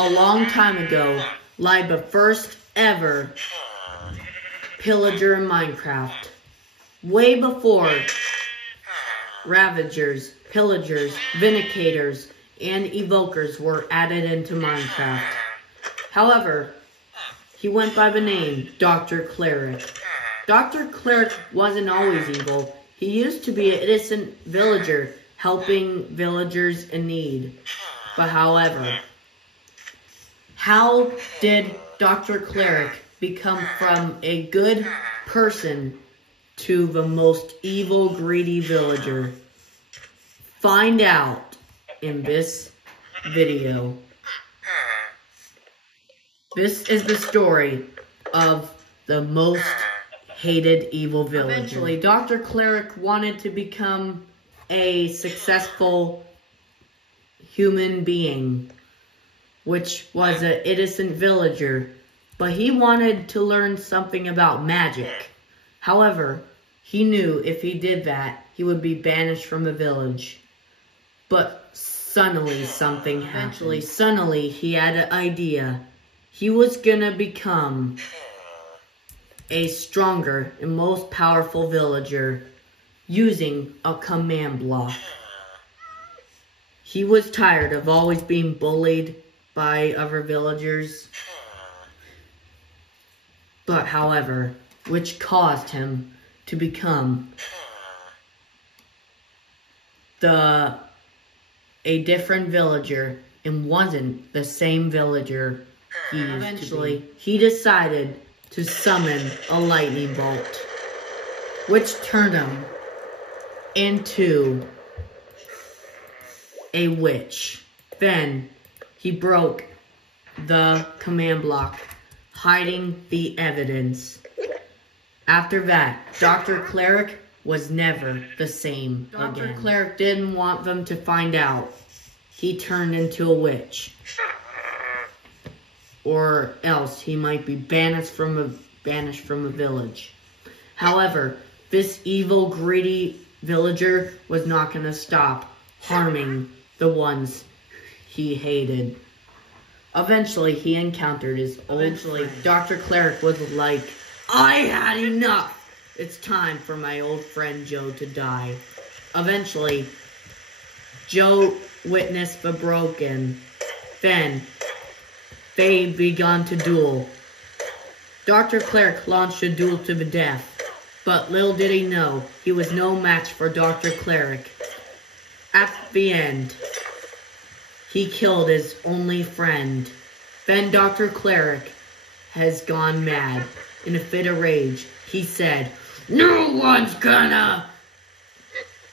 A long time ago, lied the first ever pillager in Minecraft. Way before ravagers, pillagers, vindicators, and evokers were added into Minecraft. However, he went by the name Dr. Klarich. Dr. Klarich wasn't always evil. He used to be an innocent villager helping villagers in need. But however, how did Dr. Klarich become from a good person to the most evil, greedy villager? Find out in this video. This is the story of the most hated evil villager. Eventually, Dr. Klarich wanted to become a successful human being, which was an innocent villager, but he wanted to learn something about magic. However, he knew if he did that, he would be banished from the village. But suddenly something happened. Suddenly he had an idea. He was gonna become a stronger and most powerful villager using a command block. He was tired of always being bullied by other villagers, but however, which caused him to become a different villager and wasn't the same villager he used Eventually, to be. He decided to summon a lightning bolt, which turned him into a witch. Then he broke the command block, hiding the evidence. After that, Dr. Klarich was never the same again. Dr. Klarich didn't want them to find out. He turned into a witch. Or else he might be banished from a village. However, this evil, greedy villager was not going to stop harming the ones he hated. Eventually, he encountered his old friend. Dr. Klarich was like, I had enough! It's time for my old friend Joe to die. Eventually, Joe witnessed the broken. Then, they began to duel. Dr. Klarich launched a duel to the death, but little did he know, he was no match for Dr. Klarich. At the end, he killed his only friend. Then Dr. Klarich has gone mad. In a fit of rage, he said, no one's gonna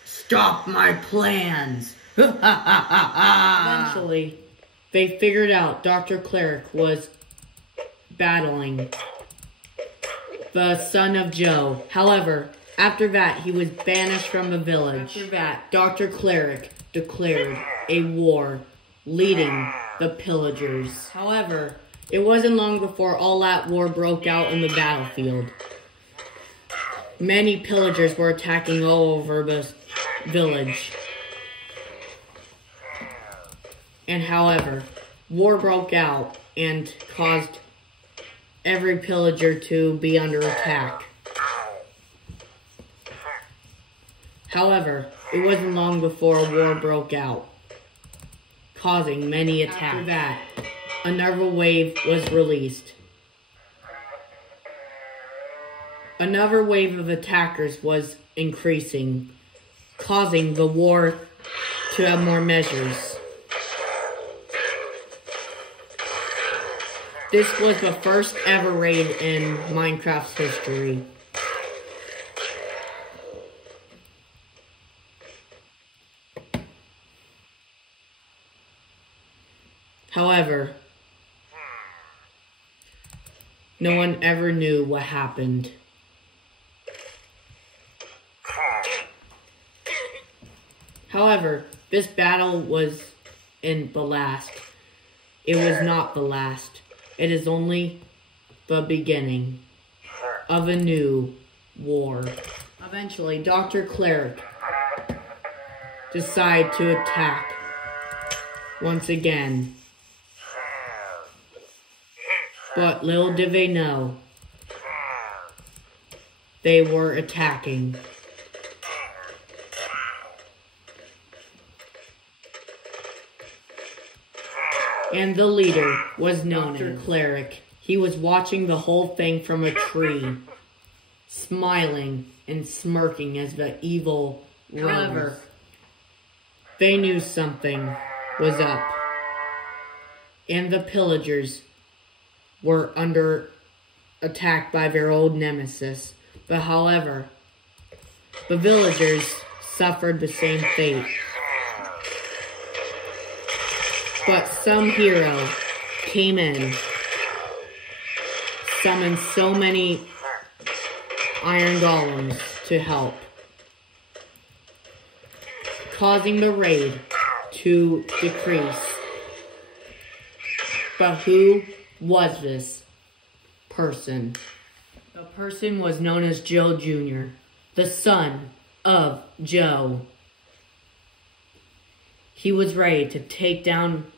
stop my plans. Eventually, they figured out Dr. Klarich was battling the son of Joe. However, after that, he was banished from the village. After that, Dr. Klarich declared a war, leading the pillagers. However, it wasn't long before all that war broke out in the battlefield. Many pillagers were attacking all over the village. And however, war broke out and caused every pillager to be under attack. However, it wasn't long before a war broke out, causing many attacks. After that, another wave was released. Another wave of attackers was increasing, causing the war to have more measures. This was the first ever raid in Minecraft's history. However, no one ever knew what happened. However, this battle was in the last. It was not the last. It is only the beginning of a new war. Eventually, Dr. Klarich decided to attack once again. But little did they know, they were attacking. And the leader was known as Klarich. He was watching the whole thing from a tree, smiling and smirking as the evil rose. However, they knew something was up, and the pillagers were under attack by their old nemesis. But however, the villagers suffered the same fate. But some hero came in, summoned so many iron golems to help, causing the raid to decrease. But who was this person? The person was known as Joe Jr., the son of Joe. He was ready to take down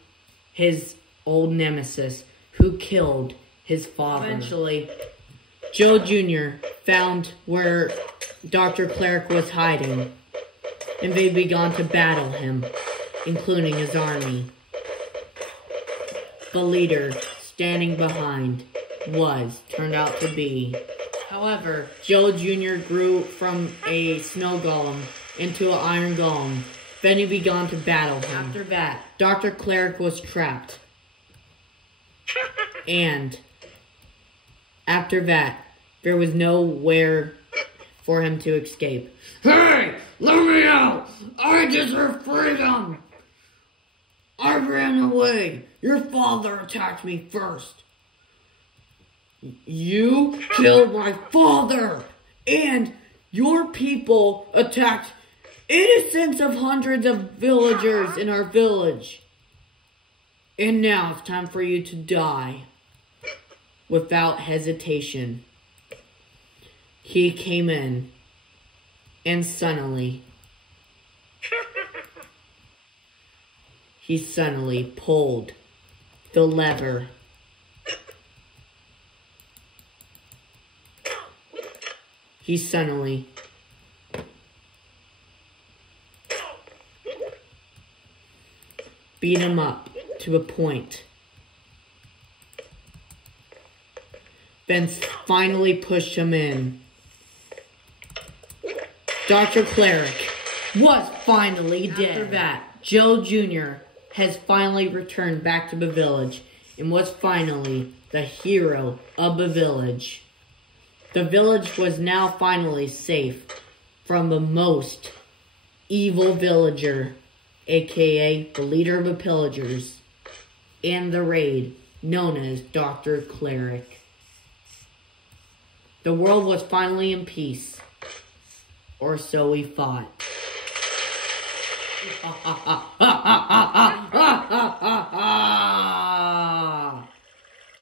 his old nemesis who killed his father. Eventually, Joe Jr. found where Dr. Klarich was hiding, and they began to battle him, including his army. The leader standing behind turned out to be. However, Joe Jr. grew from a snow golem into an iron golem. Then he began to battle him. After that, Dr. Klarich was trapped. And after that, there was nowhere for him to escape. Hey! Let me out! I deserve freedom! I ran away. Your father attacked me first. You killed my father! And your people attacked innocents of hundreds of villagers in our village. And now it's time for you to die. Without hesitation, he came in and suddenly pulled the lever. He suddenly beat him up to a point. Then finally pushed him in. Dr. Klarich was finally dead. After that, Joe Jr. has finally returned back to the village and was finally the hero of the village. The village was now finally safe from the most evil villager, aka the leader of the pillagers, and the raid known as Dr. Klarich. The world was finally in peace, or so we thought.